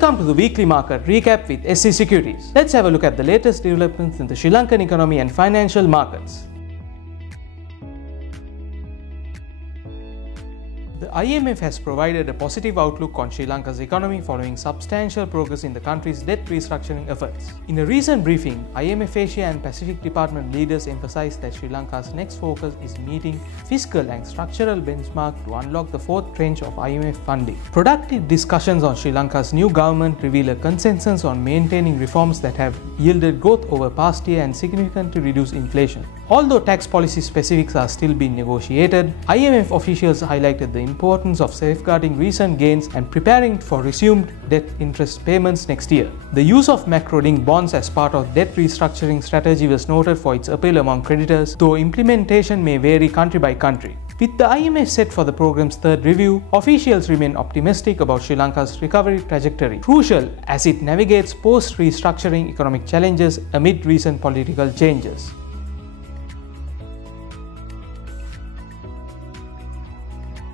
Welcome to the weekly market recap with SC Securities. Let's have a look at the latest developments in the Sri Lankan economy and financial markets. The IMF has provided a positive outlook on Sri Lanka's economy following substantial progress in the country's debt restructuring efforts. In a recent briefing, IMF Asia and Pacific Department leaders emphasized that Sri Lanka's next focus is meeting fiscal and structural benchmark to unlock the fourth tranche of IMF funding. Productive discussions on Sri Lanka's new government reveal a consensus on maintaining reforms that have yielded growth over past year and significantly reduced inflation. Although tax policy specifics are still being negotiated, IMF officials highlighted the importance of safeguarding recent gains and preparing for resumed debt interest payments next year. The use of macro-linked bonds as part of debt restructuring strategy was noted for its appeal among creditors, though implementation may vary country by country. With the IMF set for the program's third review, officials remain optimistic about Sri Lanka's recovery trajectory, crucial as it navigates post-restructuring economic challenges amid recent political changes.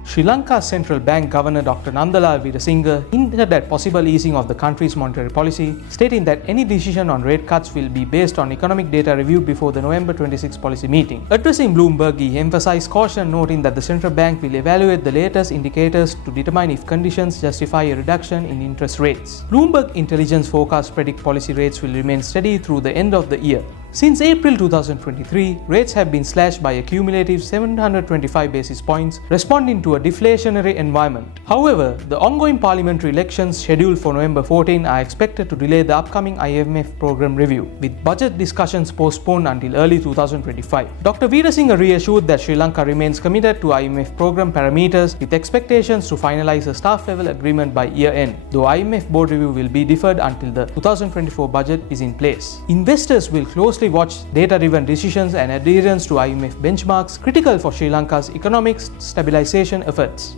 Sri Lanka's Central Bank Governor Dr. Nandalal Weerasinghe hinted at possible easing of the country's monetary policy, stating that any decision on rate cuts will be based on economic data reviewed before the November 26 policy meeting. Addressing Bloomberg, he emphasized caution, noting that the central bank will evaluate the latest indicators to determine if conditions justify a reduction in interest rates. Bloomberg intelligence forecasts predict policy rates will remain steady through the end of the year. Since April 2023, rates have been slashed by a cumulative 725 basis points, responding to a deflationary environment. However, the ongoing parliamentary elections scheduled for November 14 are expected to delay the upcoming IMF program review, with budget discussions postponed until early 2025. Dr. Weerasinghe reassured that Sri Lanka remains committed to IMF program parameters, with expectations to finalize a staff-level agreement by year-end, though IMF board review will be deferred until the 2024 budget is in place. Investors will closely watch data-driven decisions and adherence to IMF benchmarks, critical for Sri Lanka's economic stabilization efforts.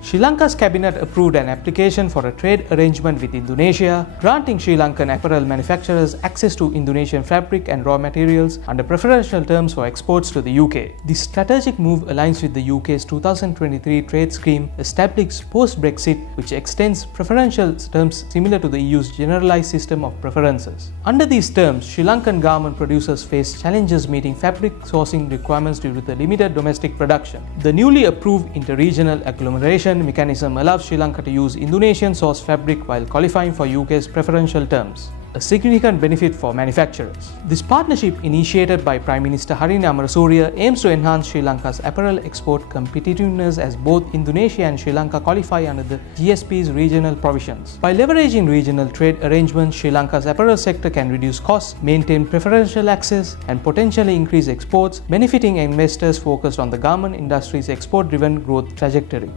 Sri Lanka's cabinet approved an application for a trade arrangement with Indonesia, granting Sri Lankan apparel manufacturers access to Indonesian fabric and raw materials under preferential terms for exports to the UK. This strategic move aligns with the UK's 2023 trade scheme established post-Brexit, which extends preferential terms similar to the EU's generalized system of preferences. Under these terms, Sri Lankan garment producers face challenges meeting fabric sourcing requirements due to the limited domestic production. The newly approved interregional agglomeration mechanism allows Sri Lanka to use Indonesian-sourced fabric while qualifying for UK's preferential terms, a significant benefit for manufacturers. This partnership, initiated by Prime Minister Harini Amarasuriya, aims to enhance Sri Lanka's apparel export competitiveness as both Indonesia and Sri Lanka qualify under the GSP's regional provisions. By leveraging regional trade arrangements, Sri Lanka's apparel sector can reduce costs, maintain preferential access, and potentially increase exports, benefiting investors focused on the garment industry's export-driven growth trajectory.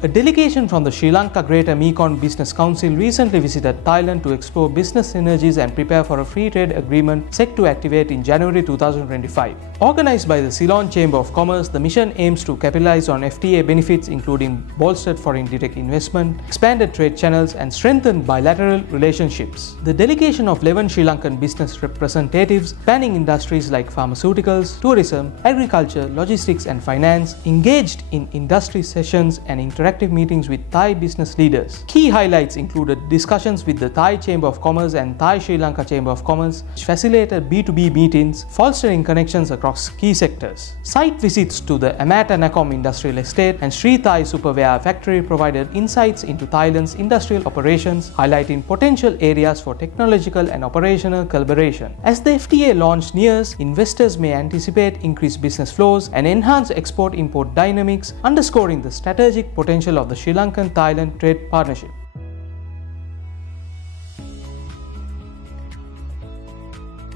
A delegation from the Sri Lanka Greater Mekong Business Council recently visited Thailand to explore business synergies and prepare for a free trade agreement set to activate in January 2025. Organized by the Ceylon Chamber of Commerce, the mission aims to capitalize on FTA benefits including bolstered foreign direct investment, expanded trade channels, and strengthened bilateral relationships. The delegation of 11 Sri Lankan business representatives spanning industries like pharmaceuticals, tourism, agriculture, logistics, and finance engaged in industry sessions and interactive meetings with Thai business leaders. Key highlights included discussions with the Thai Chamber of Commerce and Thai Sri Lanka Chamber of Commerce, which facilitated B2B meetings, fostering connections across key sectors. Site visits to the Amata Nakhon Industrial Estate and Sri Thai Superwear Factory provided insights into Thailand's industrial operations, highlighting potential areas for technological and operational collaboration. As the FTA launch nears, investors may anticipate increased business flows and enhanced export-import dynamics, underscoring the strategic potential of the Sri Lankan-Thailand trade partnership.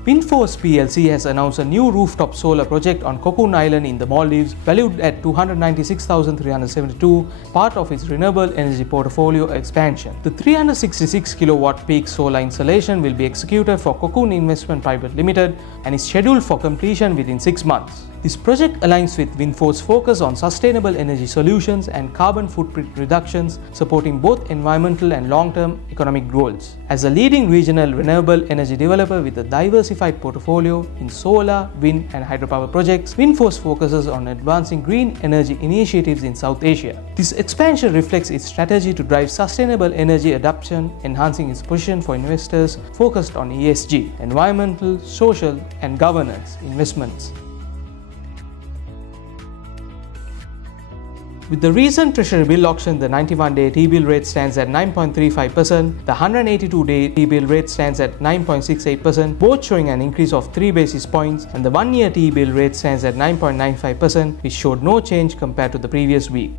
WindForce plc has announced a new rooftop solar project on Cocoon Island in the Maldives, valued at $296,372, part of its renewable energy portfolio expansion. The 366 kilowatt peak solar installation will be executed for Cocoon Investment Private Limited and is scheduled for completion within 6 months. This project aligns with WindForce's focus on sustainable energy solutions and carbon footprint reductions, supporting both environmental and long-term economic goals. As a leading regional renewable energy developer with a diverse diversified portfolio in solar, wind and hydropower projects, WindForce focuses on advancing green energy initiatives in South Asia. This expansion reflects its strategy to drive sustainable energy adoption, enhancing its position for investors focused on ESG, environmental, social and governance investments. With the recent Treasury-bill auction, the 91-day T-bill rate stands at 9.35%, the 182-day T-bill rate stands at 9.68%, both showing an increase of 3 basis points, and the 1-year T-bill rate stands at 9.95%, which showed no change compared to the previous week.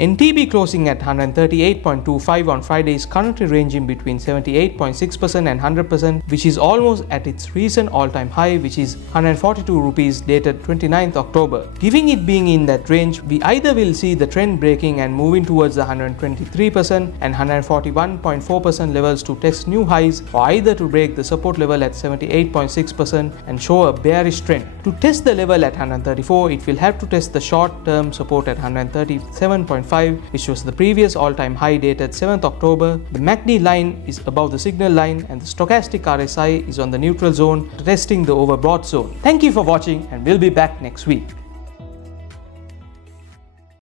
NTB closing at 138.25 on Friday is currently ranging between 78.6% and 100%, which is almost at its recent all-time high, which is 142 rupees dated 29th October. Given it being in that range, we either will see the trend breaking and moving towards the 123% and 141.4% levels to test new highs, or either to break the support level at 78.6% and show a bearish trend. To test the level at 134, it will have to test the short-term support at 137.5, which was the previous all-time high dated 7th October. The MACD line is above the signal line and the stochastic RSI is on the neutral zone, testing the overbought zone. Thank you for watching and we'll be back next week.